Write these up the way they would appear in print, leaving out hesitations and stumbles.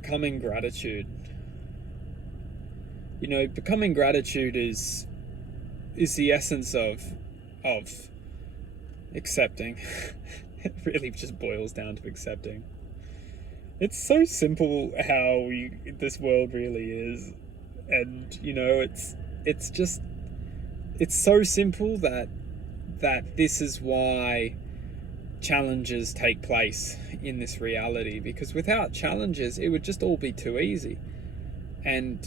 becoming gratitude. Becoming gratitude is the essence of accepting. It really just boils down to accepting. It's so simple how this world really is, and it's so simple that this is why challenges take place in this reality, because without challenges it would just all be too easy. And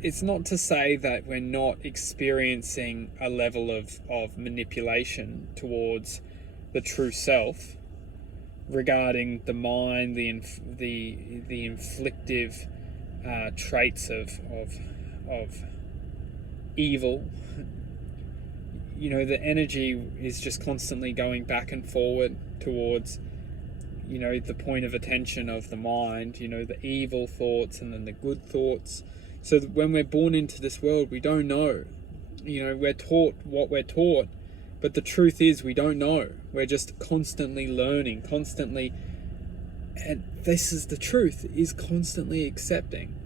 it's not to say that we're not experiencing a level of manipulation towards the true self regarding the mind, the inflictive traits of evil. The energy is just constantly going back and forward towards the point of attention of the mind, the evil thoughts and then the good thoughts. So that when we're born into this world, we don't know. We're taught what we're taught, but the truth is we don't know. We're just constantly learning, constantly, and this is the truth, is constantly accepting.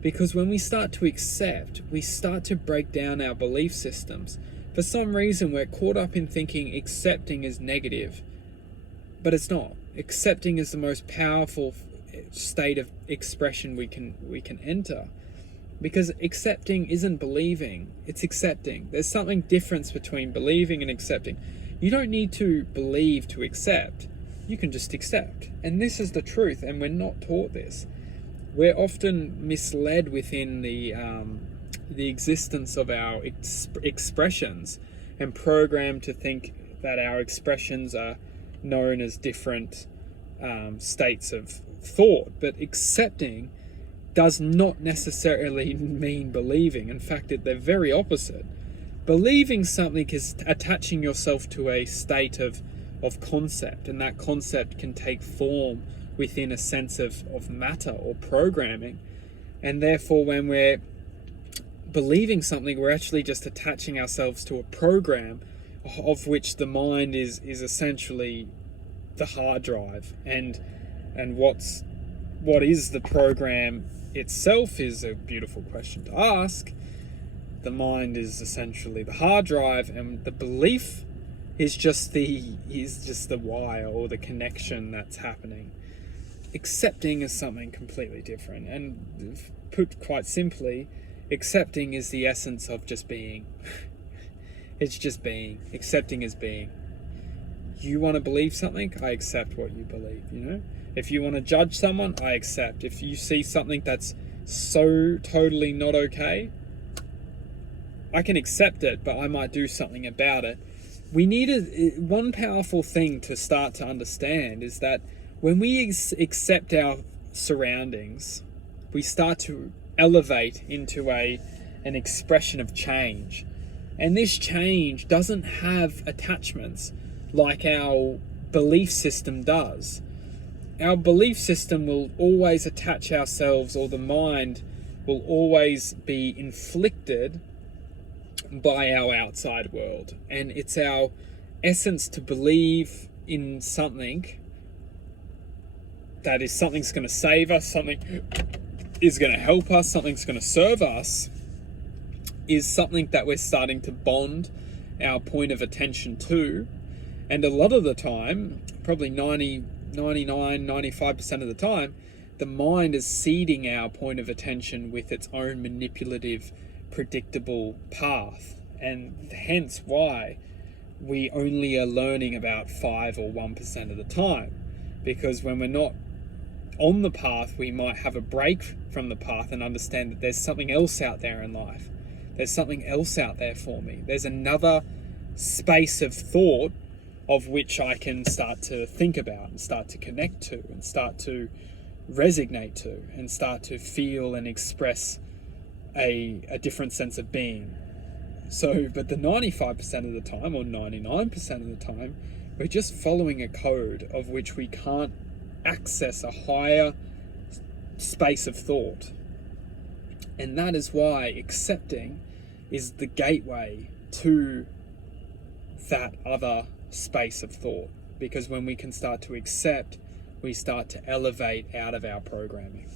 Because when we start to accept, we start to break down our belief systems. For some reason, we're caught up in thinking accepting is negative, but it's not. Accepting is the most powerful state of expression we can enter. Because accepting isn't believing, it's accepting. There's something difference between believing and accepting. You don't need to believe to accept. You can just accept. And this is the truth, and we're not taught this. We're often misled within the existence of our expressions and programmed to think that our expressions are known as different states of thought. But accepting does not necessarily mean believing. In fact, they're very opposite. Believing something is attaching yourself to a state of concept, and that concept can take form within a sense of matter or programming. And therefore, when we're believing something, we're actually just attaching ourselves to a program of which the mind is essentially the hard drive. And what is the program itself is a beautiful question to ask. The mind is essentially the hard drive, and the belief is just the wire or the connection that's happening. Accepting is something completely different, and put quite simply, accepting is the essence of just being. It's just being. Accepting is being. You want to believe something, I accept what you believe, If you want to judge someone, I accept. If you see something that's so totally not okay, I can accept it, but I might do something about it. We need one powerful thing to start to understand is that when we accept our surroundings, we start to elevate into an expression of change. And this change doesn't have attachments like our belief system does. Our belief system will always attach ourselves, or the mind will always be inflicted by our outside world. And it's our essence to believe in something that is something's going to save us, something is going to help us, something's going to serve us, is something that we're starting to bond our point of attention to. And a lot of the time, probably 95% of the time, the mind is seeding our point of attention with its own manipulative, predictable path. And hence why we only are learning about 5 or 1% of the time. Because when we're not on the path, we might have a break from the path and understand that there's something else out there in life. There's something else out there for me. There's another space of thought of which I can start to think about and start to connect to and start to resonate to and start to feel and express a different sense of being. So, but the 95% of the time, or 99% of the time, we're just following a code of which we can't access a higher space of thought. And that is why accepting is the gateway to that other space of thought. Because when we can start to accept, we start to elevate out of our programming.